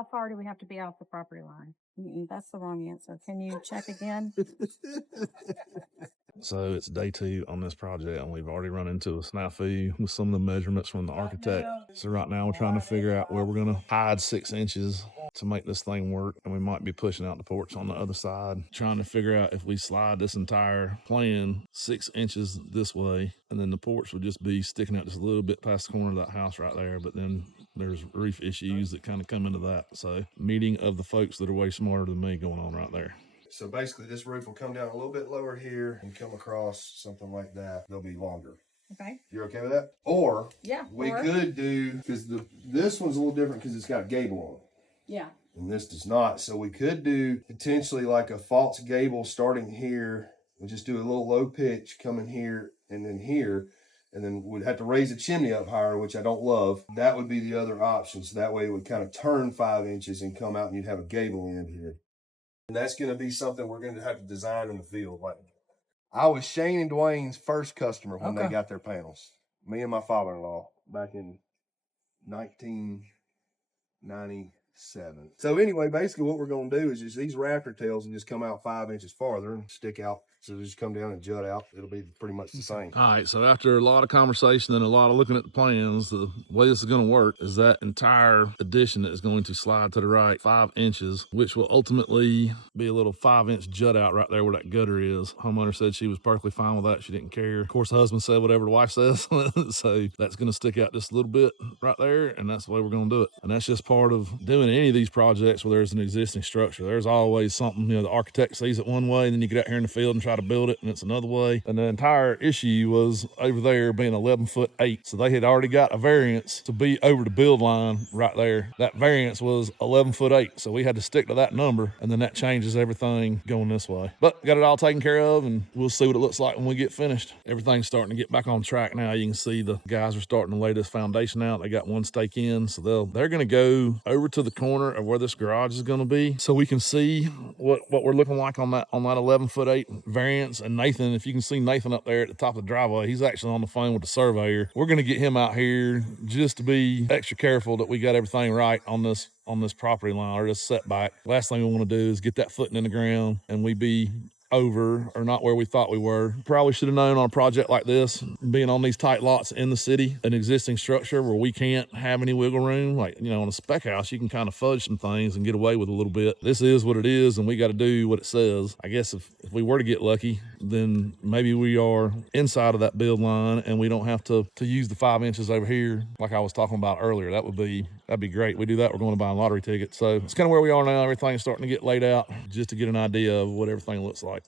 How far do we have to be off the property line? That's the wrong answer. Can you check again? So it's day 2 on this project, and we've already run into a snafu with some of the measurements from the architect. So right now we're trying to figure out where we're going to hide 6 inches to make this thing work, and we might be pushing out the porch on the other side, trying to figure out if we slide this entire plan 6 inches this way, and then the porch would just be sticking out just a little bit past the corner of that house right there. But then there's roof issues that kind of come into that. So meeting of the folks that are way smarter than me going on right there. So basically this roof will come down a little bit lower here and come across something like that. They'll be longer. Okay. You're okay with that? Or yeah, we could do, because this one's a little different because it's got a gable on it. Yeah. And this does not. So we could do potentially like a false gable starting here. We'll just do a little low pitch coming here and then here. And then we'd have to raise the chimney up higher, which I don't love. That would be the other option. So that way it would kind of turn 5 inches and come out and you'd have a gable end here. And that's going to be something we're going to have to design in the field. Like, I was Shane and Dwayne's first customer when they got their panels. Me and my father-in-law back in 1997. So anyway, basically what we're going to do is just these rafter tails and just come out 5 inches farther and stick out. So just come down and jut out. It'll be pretty much the same. All right, so after a lot of conversation and a lot of looking at the plans, the way this is going to work is that entire addition is going to slide to the right 5 inches, which will ultimately be a little 5-inch jut out right there where that gutter is. Homeowner said she was perfectly fine with that. She didn't care. Of course, the husband said whatever the wife says. So that's going to stick out just a little bit right there, and that's the way we're going to do it. And that's just part of doing any of these projects where there's an existing structure. There's always something, the architect sees it one way, and then you get out here in the field and try to build it, and it's another way. And the entire issue was over there being 11'8". So they had already got a variance to be over the build line right there. That variance was 11'8". So we had to stick to that number, and then that changes everything going this way. But got it all taken care of, and we'll see what it looks like when we get finished. Everything's starting to get back on track now. You can see the guys are starting to lay this foundation out. They got one stake in, so they're going to go over to the corner of where this garage is going to be, so we can see what we're looking like on that 11'8" variance. And Nathan, if you can see Nathan up there at the top of the driveway, he's actually on the phone with the surveyor. We're going to get him out here just to be extra careful that we got everything right on this property line or this setback. Last thing we want to do is get that footing in the ground and we be over or not where we thought we were. Probably should have known on a project like this, being on these tight lots in the city, an existing structure where we can't have any wiggle room. Like, on a spec house, you can kind of fudge some things and get away with a little bit. This is what it is, and we got to do what it says. I guess if we were to get lucky, then maybe we are inside of that build line and we don't have to use the 5 inches over here like I was talking about earlier. That'd be great. We do that, we're going to buy a lottery ticket. So it's kind of where we are now. Everything's starting to get laid out just to get an idea of what everything looks like.